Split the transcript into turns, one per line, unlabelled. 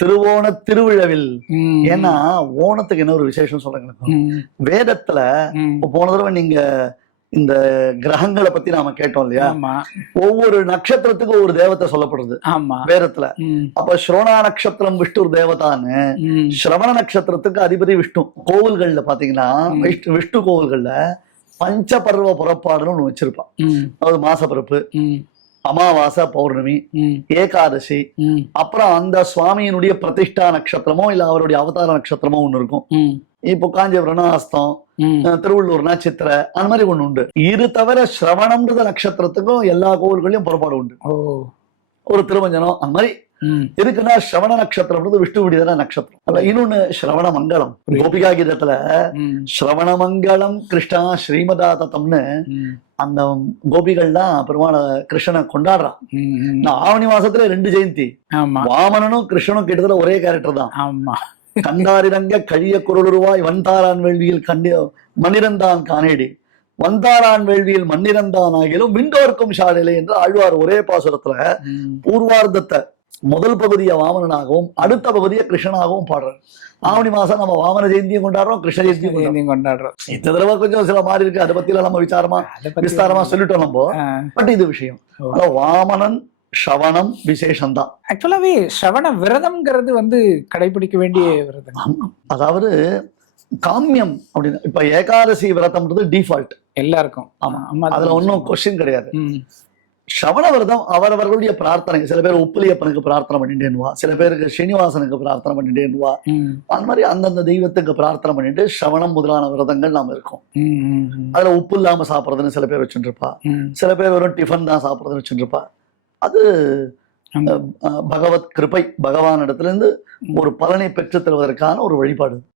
திருவோண திருவிழவில். ஏன்னா ஓணத்துக்கு என்ன ஒரு விசேஷம் சொல்லுங்க
ம்.
வேதத்துல போன தடவை நீங்க இந்த கிரகங்களை பத்தி நாம கேட்டோம் இல்லையா ஒவ்வொரு நட்சத்திரத்துக்கும் ஒரு தேவதை சொல்லப்படுறது
ஆமா
வேதத்துல. அப்ப ஸ்ரோணா நட்சத்திரம் விஷ்ணு தேவதான்னு. ஸ்ரவண நட்சத்திரத்துக்கு அதிபதி விஷ்ணு கோவில்கள்ல பாத்தீங்கன்னா. விஷ்ணு விஷ்ணு கோவில்கள்ல பஞ்சபர்வ புறப்பாடுன்னு ஒண்ணு வச்சிருப்பான். அதாவது மாசப்பிறப்பு
ம்.
அமாவாசை பௌர்ணமி. ஏகாதசி. அப்புறம் அந்த சுவாமியினுடைய பிரதிஷ்டா நட்சத்திரமோ இல்ல அவருடைய அவதார நட்சத்திரமோ ஒண்ணு இருக்கும். இப்போ காஞ்சிபுரம்னா அஸ்தம் திருவள்ளூர்னா சித்திரை அந்த மாதிரி ஒண்ணு உண்டு இது தவிர சிரவணம்ன்ற நட்சத்திரத்துக்கும் எல்லா கோவில்களையும் புறப்பாடு உண்டு ஒரு திருவஞ்சனம் அந்த மாதிரி. எதுக்குன்னா ஸ்ரவண நட்சத்திரம்ன்றது விஷ்ணுவுடையதான நட்சத்திரம் அல்ல இன்னொன்னு ஸ்ரவண மங்களம் கோபிகா கீதத்துல
ம்.
ஸ்ரவண மங்களம் கிருஷ்ணா ஸ்ரீமதா தத்தம்னு
ம்.
அந்த கோபிகள்லாம் பெருமாள கிருஷ்ணனை கொண்டாடுறான். நான் ஆவணி மாசத்துல ரெண்டு ஜெயந்தி. வாமனனும் கிருஷ்ணனும் கிட்டத்தட்ட ஒரே கேரக்டர் தான்.
ஆமா.
கண்டாரிரங்க கழிய குரலுருவாய் வந்தாரான் வேள்வியில் கண்டி மண்ணிறந்தான் காணேடி. வந்தாரான் வேள்வியில் மண்ணிறந்தான் ஆகிலும் விண்டோர்க்கும் ஷாடிலே என்று ஆழ்வார் ஒரே பாசுரத்துல. பூர்வார்த்தத்தை முதல் பகுதியை வாமனனாகவும் அடுத்த பகுதியை கிருஷ்ணனாகவும் பாடுறார். ஆவணி மாசம் நம்ம வாமன ஜெயந்தியும் கொண்டாடுறோம் கிருஷ்ண ஜெயந்தியும் கொண்டாடுறோம்.
ஜெயந்தியும் கொண்டாடுறோம்.
இந்த தடவை கொஞ்சம் சில மாறி இருக்கு அதை பத்தி எல்லாம் நம்ம விசாரமா விஸ்தாரமா சொல்லிட்டோம் நம்ம. பட் இது விஷயம். வாமனன் ஷவணம் விசேஷம் தான்
ஆக்சுவலாவே ஸ்ரவண விரதம்ங்கிறது வந்து கடைபிடிக்க வேண்டிய விரதம்.
அதாவது காமியம் அப்படின்னு இப்ப ஏகாதசி விரதம்ன்றது டிஃபால்ட்
எல்லாருக்கும்.
ஆமா.
ஆமா
அதுல ஒன்றும் கொஸ்டின் கிடையாது.
ம்.
ஸ்ரவண விரதம் அவரவர்களுடைய பிரார்த்தனை சில பேர் உப்புலியப்பனுக்கு பிரார்த்தனை பண்ணிட்டேன்னுவா சில பேருக்கு ஸ்ரீனிவாசனுக்கு பிரார்த்தனை பண்ணிட்டேன்னுவா
ம்.
அந்த மாதிரி அந்தந்த தெய்வத்துக்கு பிரார்த்தனை பண்ணிட்டு ஸ்ரவணம் முதலான விரதங்கள் நாம இருக்கோம். அதுல உப்பு இல்லாம சாப்பிட்றதுன்னு சில பேர் வச்சுட்டு இருப்பா. சில பேர் வெறும் டிஃபன் தான் சாப்பிட்றதுன்னு வச்சுட்டு இருப்பா அது பகவத் கிருபை பகவான் இடத்துல இருந்து ஒரு பலனை பெற்று தருவதற்கான ஒரு வழிபாடு